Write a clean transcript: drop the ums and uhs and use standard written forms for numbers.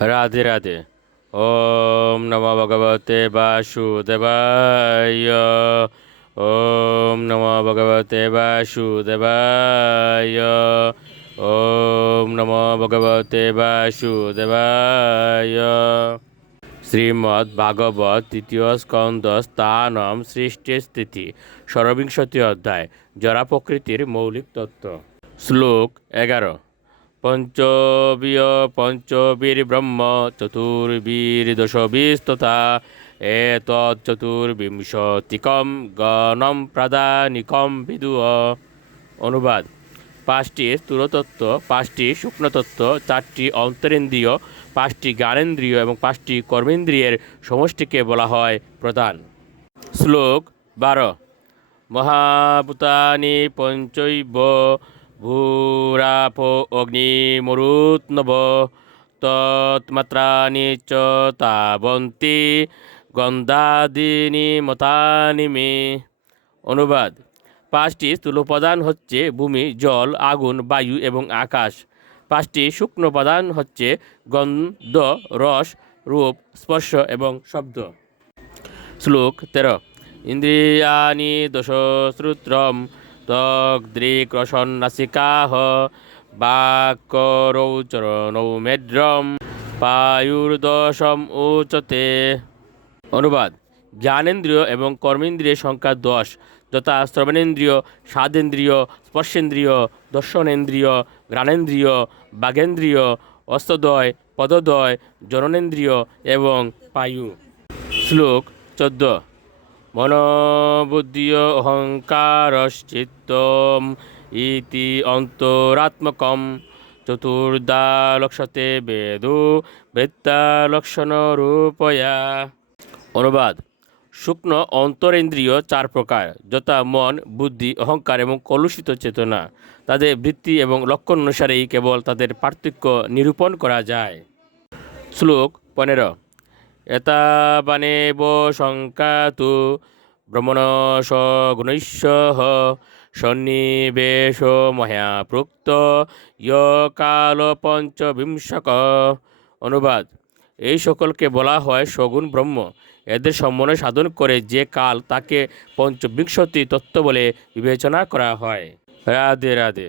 রাধে রাধে। ওম নমো ভগবতে বাসুদেবায়। ওম নমো ভগবতে বাসুদেবায়। ওম নমো ভগবতে বাসুদেবায়। শ্রীমদ্ ভাগবত তৃতীয় স্কন্দ স্থানম সৃষ্টি স্থিতি ষড়বিংশতি অধ্যায় জরা প্রকৃতির মৌলিক তত্ত্ব। শ্লোক ১১। পঞ্চবীর ব্রহ্ম চতুর্বীর দশবিস্তথা এতচ্চতুর্বিংশতিকম গণম প্রাদানিকম বিদুঃ। অনুবাদ: ৫টি স্থূলতত্ত্ব, ৫টি সূক্ষ্মতত্ত্ব, ৪টি অন্তরেন্দ্রিয়, ৫টি জ্ঞানেন্দ্রিয় এবং ৫টি কর্মেন্দ্রিয়ের সমষ্টিকে বলা হয় প্রধান। শ্লোক ১২। মহাভূতানি পঞ্চৈব ভূরাপ অগ্নিমরুৎনভ তন্মাত্রানি চ তাবন্তি গন্ধাদীনি মতানি মে। অনুবাদ: ৫টি স্থূল উপাদান হচ্ছে ভূমি, জল, আগুন, বায়ু এবং আকাশ। ৫টি সূক্ষ্ম উপাদান হচ্ছে গন্ধ, রস, রূপ, স্পর্শ এবং শব্দ। শ্লোক ১৩। ইন্দ্রিয়াণি দশশ্রুত্রম ত্বগ্দৃক্রশন্নাসিকাঃ বাক্যরৌ চরণৌ মেড্রম পায়ুর্দশম উচ্যতে। অনুবাদ: জ্ঞানেন্দ্রিয় এবং কর্মেন্দ্রিয়ের সংখ্যা ১০, যথা শ্রবণেন্দ্রিয়, স্বাদেন্দ্রিয়, স্পর্শেন্দ্রিয়, দর্শনেন্দ্রিয়, ঘ্রাণেন্দ্রিয়, বাগেন্দ্রিয়, হস্তদ্বয়, পদদ্বয়, জননেন্দ্রিয় এবং পায়ু। শ্লোক ১৪। মনোবুদ্ধি অহংকারশ্চিত্তম ইতি অন্তরাত্মকম চতুর্দা লক্ষ্যতে বেদো বৃত্তালক্ষণরূপয়া। অনুবাদ: সূক্ষ্ম অন্তরেন্দ্রিয় ৪ প্রকার, যথা মন, বুদ্ধি, অহংকার এবং কলুষিত চেতনা। তাদের বৃত্তি এবং লক্ষণ অনুসারেই কেবল তাদের পার্থক্য নিরূপণ করা যায়। শ্লোক ১৫। এতাবানেব সংখ্যাতু ব্রহ্মণঃ গুণৈঃ সন্নিবেশ মহা প্রুক্ত কাল পঞ্চবিংশক। অনুবাদ: এই সকলকে বলা হয় সগুণ ব্রহ্ম। এদের সমন্বয় সাধন করে যে কাল, তাকে পঞ্চবিংশতি তত্ত্ব বলে বিবেচনা করা হয়। রাধে রাধে।